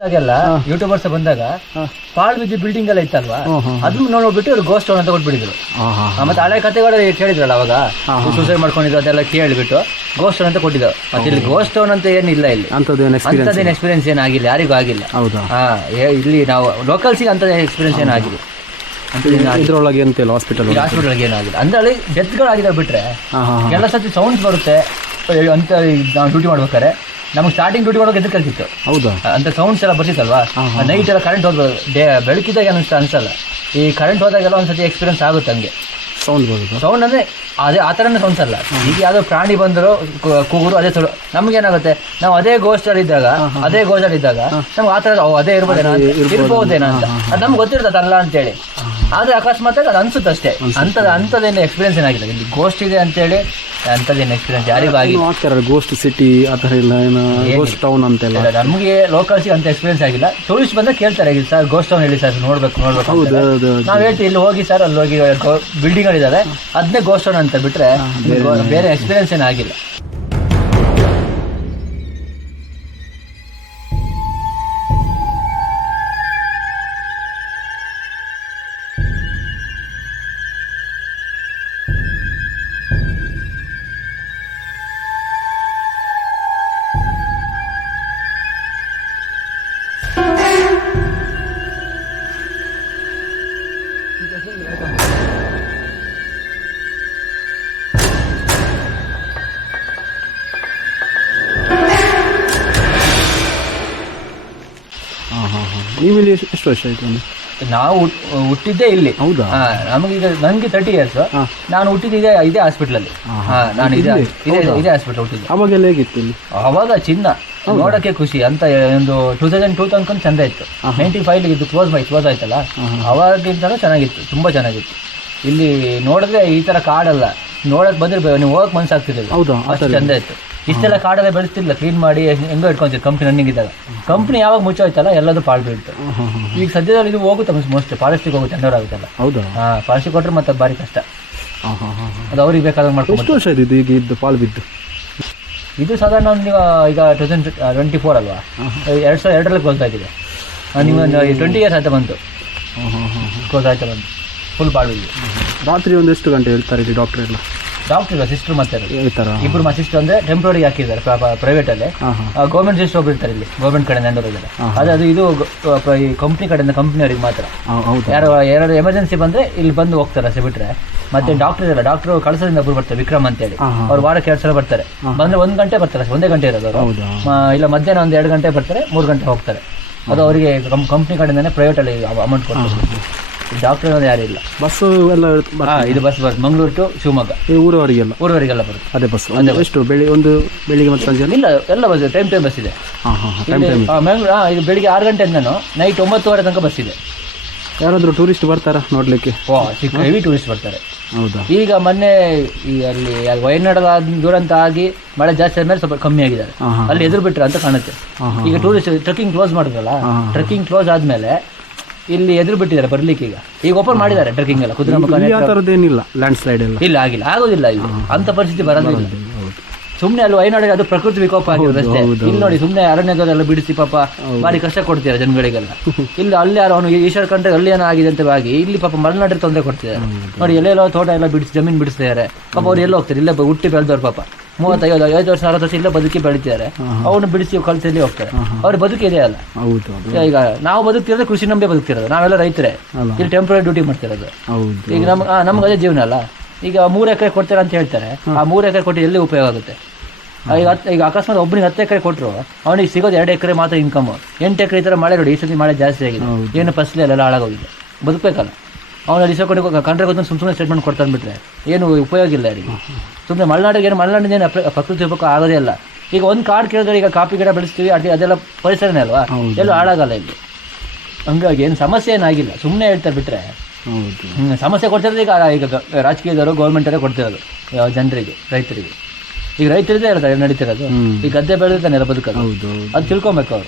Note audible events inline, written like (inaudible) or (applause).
ಆಗೆಲ್ಲ ಯೂಟ್ಯೂಬರ್ಸ್ ಬಂದಾಗ ಪಾಳ್ ಬಿದ್ದು ಬಿಲ್ಡಿಂಗ್ ಎಲ್ಲ ಇತ್ತಲ್ವಾ? ಅದನ್ನ ನೋಡ್ಬಿಟ್ಟು ಇವ್ರು ಗೋಸ್ಟ್ ಅಂತ ಕೊಟ್ಬಿಟ್ಟಿದ್ರು ಮತ್ತೆ ಹಳೆ ಕಥೆಗಳು ಕೇಳಿದ್ರಲ್ಲ ಅವಾಗ? ಸೂಸೈಡ್ ಮಾಡ್ಕೊಂಡಿದ್ರು ಅದೆಲ್ಲ ಕೇಳಿಬಿಟ್ಟು ಗೋಸ್ಟ್ ಅಂತ ಕೊಟ್ಟಿದ್ರು ಮತ್ತೆ ಇಲ್ಲಿ ಗೋಸ್ಟ್ ಅಂತ ಏನಿಲ್ಲ ಇಲ್ಲಿ. ಅಂತದೇನು ಎಕ್ಸ್ಪೀರಿಯನ್ಸ್ ಏನಾಗಿಲ್ಲ ಯಾರಿಗೂ ಆಗಿಲ್ಲ. ಹೌದಾ? ಹಾ ಇಲ್ಲಿ ನಾವು ಲೋಕಲ್ಸಿಗೆ ಅಂತ ಎಕ್ಸ್ಪೀರಿಯನ್ಸ್ ಏನಾಗಿದೆ ಇದ್ರೊಳಗೆ ಹಾಸ್ಪಿಟಲ್ ಈ ಹಾಸ್ಪಿಟಲ್ಗೆ ಏನಾಗಿಲ್ಲ ಅಂದ್ರೆ ಅಲ್ಲಿ ಡೆತ್ಗಳಾಗಿದ್ದಾವೆ ಬಿಟ್ರೆ. ಎಲ್ಲ ಸತಿ ಸೌಂಡ್ಸ್ ಬರುತ್ತೆ. ಅಂತ ನಾವು ಡ್ಯೂಟಿ ಮಾಡ್ಬೇಕಾರೆ ನಮ್ಗೆ ಸ್ಟಾರ್ಟಿಂಗ್ ಡ್ಯೂಟಿ ಮಾಡೋಕೆ ಎದ್ದು ಕಲ್ತಿತ್ತು. ಹೌದು? ಅಂತ ಸೌಂಡ್ಸ್ ಎಲ್ಲ ಬರ್ತಿತ್ತಲ್ವಾ? ನೈಟ್ ಎಲ್ಲ ಕರೆಂಟ್ ಹೋಗ್ಬೋದು ಡೇ ಬೆಳಕಿದಾಗ ಅನಿಸ್ತ ಅನ್ಸಲ್ಲ. ಈ ಕರೆಂಟ್ ಹೋದಾಗೆಲ್ಲ ಒಂದ್ಸತಿ ಎಕ್ಸ್ಪೀರಿಯನ್ಸ್ ಆಗುತ್ತೆ ಹಂಗೆ. ಸೌಂಡ್ ಬರೋದು ಸೌಂಡ್ ಅಂದ್ರೆ ಅದೇ ಆ ಥರನೇ ಸೌಂಡ್ಸ್ ಅಲ್ಲ. ಈಗ ಯಾವುದೋ ಪ್ರಾಣಿ ಬಂದರು ಕೂಗುರು ಅದೇ ಸೌಂಡ್ ನಮ್ಗೇನಾಗುತ್ತೆ ನಾವು ಅದೇ ಗೋಸ್ಟಲ್ಲಿ ಇದ್ದಾಗ ಅದೇ ಗೋಸ್ಟಲ್ಲಿ ಇದ್ದಾಗ ನಮ್ಗೆ ಆ ಥರ ಅದೇ ಇರ್ಬೋದೇನೋ ಇರ್ಬೋದೇನೋ ಅಂತ. ಅದು ನಮ್ಗೆ ಗೊತ್ತಿರ್ತದೆ ಅಲ್ಲ ಅಂತೇಳಿ ಆದ್ರೆ ಅಕಸ್ಮಾತ್ ಅದು ಅನ್ಸುತ್ತೆ. ಅಷ್ಟೇ ಅಂಥದ್ದು ಅಂಥದ್ದೇನು ಎಕ್ಸ್ಪೀರಿಯನ್ಸ್ ಏನಾಗಿಲ್ಲ. ಇಲ್ಲಿ ಗೋಸ್ಟ್ ಇದೆ ಅಂತೇಳಿ ಅಂಥದ್ದೇನು ಎಕ್ಸ್ಪೀರಿಯನ್ಸ್ ಯಾರಿಗೂ ಆಗ್ತಾರೆ ಗೋಸ್ಟ್ ಸಿಟಿ ಆ ಥರ ಇಲ್ಲ ಏನು ಗೋಸ್ಟ್ ಟೌನ್ ಅಂತ ಇಲ್ಲ, ನಮಗೆ ಲೋಕಲ್ಸಿಗೆ ಅಂತ ಎಕ್ಸ್ಪೀರಿಯನ್ಸ್ ಆಗಿಲ್ಲ. ಟೂರಿಸ್ಟ್ ಬಂದಾಗ ಕೇಳ್ತಾರೆ ಈಗ ಸರ್ ಗೋಸ್ಟ್ ಟೌನ್ ಹೇಳಿ ಸರ್ ನೋಡ್ಬೇಕು ನೋಡ್ಬೇಕು ಹೌದು ಹೌದು ನಾವ್ ಹೇಳ್ತೀವಿ ಇಲ್ಲಿ ಹೋಗಿ ಸರ್ ಅಲ್ಲಿ ಹೋಗಿ ಬಿಲ್ಡಿಂಗ್ಗಳಿದ್ದಾವೆ ಅದನ್ನೇ ಗೋಸ್ಟ್ ಟೌನ್ ಅಂತ ಬಿಟ್ರೆ ಬೇರೆ ಎಕ್ಸ್ಪೀರಿಯನ್ಸ್ ಏನು ನೀವು ಇಲ್ಲಿ ಎಷ್ಟು ವರ್ಷ ಆಯ್ತು ಒಂದು ನಾವು ಹುಟ್- ಹುಟ್ಟಿದ್ದೇ ಇಲ್ಲಿ. ಹೌದಾ? ನಮಗೀಗ ನನಗೆ ತರ್ಟಿ ಇಯರ್ಸ್ ನಾನು ಹುಟ್ಟಿದ್ದೆ ಇದೇ ಹಾಸ್ಪಿಟ್ಲಲ್ಲಿ ಅಲ್ಲಿ. ನಾನು ಇದೇ ಇದೇ ಇದೇ ಹಾಸ್ಪಿಟಲ್ ಹುಟ್ಟಿದ್ದೆ. ಅವಾಗೆಲ್ಲ ಹೇಗಿತ್ತು ಇಲ್ಲಿ? ಅವಾಗ ಚಿನ್ನ. ನೋಡಕ್ಕೆ ಖುಷಿ. ಅಂತ ಒಂದು ಟೂ ತೌಸಂಡ್ ಟೂ ತನಕ ಚಂದ ಇತ್ತು. ನೈಂಟಿ ಫೈವ್ ಇದು ಕ್ಲೋಸ್ ಬೈ ಕ್ಲೋಸ್ ಆಯ್ತಲ್ಲ? ಅವಾಗಿಂತಲೂ ಚೆನ್ನಾಗಿತ್ತು. ತುಂಬ ಚೆನ್ನಾಗಿತ್ತು. ಇಲ್ಲಿ ನೋಡಿದ್ರೆ ಈ ಥರ ಕಾಡಲ್ಲ. ನೋಡಕ್ ಬಂದ್ರೆ ಬ- ನೀವು ಹೋಗಕ್ ಮನ್ಸಾಗ್ತಿರ್ಲಿಲ್ಲ ಹೌದು? ಆ ಅಷ್ಟು ಚಂದ ಇತ್ತು. ಇಷ್ಟೆಲ್ಲ ಕಾಡೆಲ್ಲ ಬೆಳೆಸ್ತಿಲ್ಲ ಕ್ಲೀನ್ ಮಾಡಿ ಹೆಂಗೋ ಇಟ್ಕೊಂತೀವಿ ಕಂಪ್ನಿ ರನ್ನಿಂಗ್ ಇದ್ದಾಗ. ಕಂಪ್ನಿ ಯಾವಾಗ ಮುಚ್ಚೋಯ್ತಲ್ಲ ಎಲ್ಲದೂ ಪಾಳು ಬೀಳ್ತು ಈಗ ಸದ್ಯದಲ್ಲಿ ಇದು ಹೋಗುತ್ತೆ ಮೋಸ್ಟ್ ಫಾರೆಸ್ಟಿಗೆ ಹೋಗುತ್ತೆ ಹಂಡ್ರೆಡ್ ಆಗುತ್ತಲ್ಲ. ಹೌದಾ? ಹಾಂ ಫಾರೆಸ್ಟಿಗೆ ಕೊಟ್ಟರೆ ಮತ್ತೆ ಭಾರಿ ಕಷ್ಟ. ಅದು ಅವ್ರಿಗೆ ಬೇಕಾದಾಗ ಮಾಡ್ಕೊಂಡು ಎಷ್ಟು ವರ್ಷ ಇದು ಈಗ ಇದ್ದು ಪಾಲು ಬಿದ್ದು? ಇದು ಸಾಧಾರಣ ನೀವು ಈಗ ಟೂ ತೌಸಂಡ್ ಟ್ವೆಂಟಿ ಫೋರ್ ಅಲ್ವಾ? ಎರಡು ಸಾವಿರ ಎರಡರಲ್ಲಿ ಕ್ಲೋಸ್ ಆಗಿದೆ. ನೀವು ಟ್ವೆಂಟಿ ಇಯರ್ಸ್ ಆಯ್ತಾ ಬಂತು? ಕ್ಲೋಸ್ ಆಯ್ತಾ ಬಂತು. ಫುಲ್ ಪಾಳು ರಾತ್ರಿ ಒಂದು ಎಷ್ಟು ಗಂಟೆ ಹೇಳ್ತಾರೆ ಇಲ್ಲಿ ಡಾಕ್ಟರ್ ಎಲ್ಲ? ಡಾಕ್ಟರ್ ಸಿಸ್ಟರ್ ಮತ್ತೆ ಇರೋದು. ಈ ಥರ ಇಬ್ರು ಮಾ ಸಿಸ್ಟರ್ ಅಂದ್ರೆ ಟೆಂಪ್ರರಿ ಹಾಕಿದ್ದಾರೆ ಪ್ರೈವೇಟ್ ಅಲ್ಲಿ. ಗೌರ್ಮೆಂಟ್ ಸಿಸ್ಟರ್ ಒಬ್ಬರು ಇಲ್ಲಿ ಗೌರ್ಮೆಂಟ್ ಕಡೆ ಇದ್ದಾರೆ ಅದೇ ಅದು ಇದು ಕಂಪನಿ ಕಡೆಯಿಂದ ಈ ಕಂಪ್ನಿ ಕಡೆಯಿಂದ ಕಂಪ್ನಿಯವರಿಗೆ ಮಾತ್ರ. ಯಾರು ಯಾರು ಎಮರ್ಜೆನ್ಸಿ ಬಂದ್ರೆ ಇಲ್ಲಿ ಬಂದು ಹೋಗ್ತಾರೆ ಅಷ್ಟೇ ಬಿಟ್ರೆ. ಮತ್ತೆ ಡಾಕ್ಟರ್ ಇರಲ್ಲ ಡಾಕ್ಟರ್ ಕಳಸದಿಂದ ಒಬ್ರು ಬರ್ತಾರೆ ವಿಕ್ರಮ್ ಅಂತ ಹೇಳಿ ಅವ್ರು ವಾರಕ್ಕೆ ಎರಡು ಸಲ ಬರ್ತಾರೆ. ಬಂದ್ರೆ ಒಂದ್ ಗಂಟೆ ಬರ್ತಾರೆ ಒಂದೇ ಗಂಟೆ ಇರೋದು ಇಲ್ಲ ಮಧ್ಯಾಹ್ನ ಒಂದ್ ಎರಡು ಗಂಟೆ ಬರ್ತಾರೆ ಮೂರು ಗಂಟೆ ಹೋಗ್ತಾರೆ. ಅದು ಅವರಿಗೆ ಕಂಪ್ನಿ ಕಡೆಯಿಂದಾನೆ ಪ್ರೈವೇಟಲ್ಲಿ ಅಮೌಂಟ್ ಕೊಡ್ತಾರೆ. ಡಾಕ್ಟರ್ ಅನ್ನೋದು ಯಾರು ಇಲ್ಲ. ಬಸ್ ಎಲ್ಲ ಹಾ ಇದು ಬಸ್ ಬರುತ್ತೆ ಮಂಗಳೂರು ಟು ಶಿವಮೊಗ್ಗ. ಈ ಊರವರಿಗೆಲ್ಲ? ಊರವರೆಗೆಲ್ಲ ಬರುತ್ತೆ. ಅದೇ ಬಸ್ ಅಂದ್ರೆ ಎಷ್ಟು ಬೆಳಿ ಒಂದು ಬೆಳಿಗ್ಗೆ ಮತ್ತೆ ಸಂಜೆ? ಇಲ್ಲ ಎಲ್ಲ ಬಸ್ ಟೈಮ್ ಟೈಮ್ ಬಸ್ ಇದೆ. ಹಾಂ ಹಾಂ ಹಾಂ ಟೈಮ್ ಇಲ್ಲಿ, ಟೈಮ್ ಆ, ಮಂಗ್ಳೂರು ಹಾ, ಇದು ಬೆಳಿಗ್ಗೆ ಆರು ನಾನು ನೈಟ್ ಒಂಬತ್ತುವರೆ ತನಕ ಬಸ್ ಇದೆ. ಯಾರಾದರೂ ಟೂರಿಸ್ಟ್ ಬರ್ತಾರಾ ನೋಡಲಿಕ್ಕೆ? ವಾ ಸಿಕ್ಕ ಹೆವಿ ಟೂರಿಸ್ಟ್ ಬರ್ತಾರೆ. ಹೌದಾ? ಈಗ ಮೊನ್ನೆ ಈ ಅಲ್ಲಿ ವಯನಾಡದ ದುರಂತ ಆಗಿ ಮಳೆ ಜಾಸ್ತಿ ಆದ್ಮೇಲೆ ಸ್ವಲ್ಪ ಕಮ್ಮಿ ಆಗಿದ್ದಾರೆ. ಹಾಂ ಹಾಂ ಅಲ್ಲಿ ಎದುರು ಬಿಟ್ರೆ ಅಂತ ಕಾಣುತ್ತೆ. ಹಾಂ ಹಾಂ ಈಗ ಟೂರಿಸ್ಟ್ ಟ್ರೆಕ್ಕಿಂಗ್ ಕ್ಲೋಸ್ ಮಾಡಿದ್ರಲ್ಲ? ಟ್ರೆಕ್ಕಿಂಗ್ ಕ್ಲೋಸ್ ಆದ್ಮೇಲೆ ಇಲ್ಲಿ ಎದುರು ಬಿಟ್ಟಿದ್ದಾರೆ ಬರ್ಲಿಕ್ಕೆ ಈಗ. ಈಗ ಓಪನ್ ಮಾಡಿದ್ದಾರೆ ಟ್ರೆಕಿಂಗ್ ಎಲ್ಲ. ಕುದುರೆ ಲ್ಯಾಂಡ್ ಸ್ಲೈಡ್ ಎಲ್ಲ. ಇಲ್ಲ ಆಗಿಲ್ಲ. ಆಗೋದಿಲ್ಲ ಇಲ್ಲಿ. ಅಂತ ಪರಿಸ್ಥಿತಿ ಬರೋದಿಲ್ಲ ಸುಮ್ಮನೆ ಸುಮ್ನೆ ಅಲ್ಲಿ ವಯನಾಡಿಗೆ ಅದು ಪ್ರಕೃತಿ ವಿಕೋಪ ಆಗಿರೋದು ಅಷ್ಟೇ. ಇಲ್ಲಿ ನೋಡಿ ಸುಮ್ಮನೆ ಅರಣ್ಯದಲ್ಲೆಲ್ಲ ಬಿಡಿಸಿ ಪಾಪ ಭಾರಿ ಕಷ್ಟ ಕೊಡ್ತಿದ್ದಾರೆ ಜನಗಳಿಗೆಲ್ಲ. (laughs) ಇಲ್ಲಿ ಅಲ್ಲಿ ಯಾರು ಅವನು ಈಶ್ವರ ಕಂಡ್ರೆ ಅಲ್ಲಿ ಏನೋ ಆಗಿದೆ ಅಂತ ಆಗಿ ಇಲ್ಲಿ ಪಾಪ ಮಲೆನಾಡಿಗೆ ತೊಂದರೆ ಕೊಡ್ತಿದ್ದಾರೆ. ನೋಡಿ ಎಲ್ಲೆಲ್ಲೋ ತೋಟ ಎಲ್ಲ ಬಿಡಿಸಿ ಜಮೀನು ಬಿಡಿಸ್ತಿದ್ದಾರೆ ಪಾಪ ಅವ್ರು ಎಲ್ಲ ಹೋಗ್ತಾರೆ? ಇಲ್ಲೇ ಹುಟ್ಟಿ ಬೆಳೆದವ್ರು ಪಾಪ. ಮೂವತ್ತೈದು ಐದು ವರ್ಷ ಅರವತ್ತು ವರ್ಷ ಇಲ್ಲೇ ಬದುಕಿ ಬೆಳಿತಿದ್ದಾರೆ. ಅವನು ಬಿಡಿಸಿ ಕಲ್ಸಲ್ಲಿ ಹೋಗ್ತಾರೆ. ಅವ್ರ ಬದುಕಿದೆ ಅಲ್ಲ. ಈಗ ನಾವು ಬದುಕ್ತಿರೋದು ಕೃಷಿ ನಂಬೆ ಬದುಕ್ತಿರೋದು. ನಾವೆಲ್ಲ ರೈತರೇ. ಇಲ್ಲಿ ಟೆಂಪ್ರರಿ ಡ್ಯೂಟಿ ಮಾಡ್ತಿರೋದು. ಈಗ ನಮ್ಗೆ ನಮ್ಗೆ ಅದೇ ಜೀವನ ಅಲ್ಲ. ಈಗ ಮೂರು ಎಕರೆ ಕೊಡ್ತಾರೆ ಅಂತ ಹೇಳ್ತಾರೆ. ಆ ಮೂರು ಎಕರೆ ಕೊಟ್ಟು ಎಲ್ಲಿ ಉಪಯೋಗ ಆಗುತ್ತೆ? ಈಗ ಈಗ ಅಕಸ್ಮಾತ್ ಒಬ್ಬನಿಗೆ ಹತ್ತು ಎಕರೆ ಕೊಟ್ಟರು ಅವನಿಗೆ ಸಿಗೋದು ಎರಡು ಎಕರೆ ಮಾತ್ರ ಇನ್ಕಮ್ ಎಂಟು ಎಕರೆ ಈ ಥರ ಮಳೆ ನೋಡಿ ಈ ಸತಿ ಮಳೆ ಜಾಸ್ತಿ ಆಗಿದೆ. ಏನು ಫಸಲಿ ಎಲ್ಲ ಹಾಳಾಗೋಗಿದೆ. ಬದುಕಬೇಕಲ್ಲ. ಅವನಲ್ಲಿ ಇಸ್ಕೊಂಡು ಕಂಡ್ರೆ ಗೊತ್ತು ಸುಮ್ಮನೆ ಸ್ಟೇಟ್ಮೆಂಟ್ ಕೊಡ್ತಾನೆ ಬಿಟ್ರೆ ಏನು ಉಪಯೋಗ ಇಲ್ಲ ಅವರಿಗೆ ಸುಮ್ಮನೆ ಮಲೆನಾಡಿಗೆ ಏನು ಮಲೆನಾಡಿನ ಏನು ಪ್ರ- ಪ್ರಕೃತಿ ಉಪಯೋಗ ಆಗೋದೇ ಇಲ್ಲ. ಈಗ ಒಂದು ಕಾಡು ಕೇಳಿದ್ರೆ ಈಗ ಕಾಫಿ ಗಿಡ ಬೆಳೆಸ್ತೀವಿ ಅದೇ ಅದೆಲ್ಲ ಪರಿಸರನೇ ಅಲ್ವಾ. ಎಲ್ಲೂ ಹಾಳಾಗಲ್ಲ ಇಲ್ಲಿ. ಹಂಗಾಗಿ ಏನು ಸಮಸ್ಯೆ ಏನಾಗಿಲ್ಲ ಸುಮ್ಮನೆ ಹೇಳ್ತಾರೆ ಬಿಟ್ರೆ. ಸಮಸ್ಯೆ ಕೊಡ್ತಿರೋದು ಈಗ ಈಗ ರಾಜಕೀಯದವರು ಗೌರ್ಮೆಂಟರೇ ಕೊಡ್ತಿರೋದು ಜನರಿಗೆ ರೈತರಿಗೆ. ಈಗ ರೈತರದೇ ಇರ್ತಾರೆ ನಡೀತಿರೋದು. ಈಗ ಈ ಗದ್ದೆ ಬೆಳೆದಿರ್ತಾನೆ ಬದುಕೋದು. ಅದು ತಿಳ್ಕೊಬೇಕು ಅವ್ರು.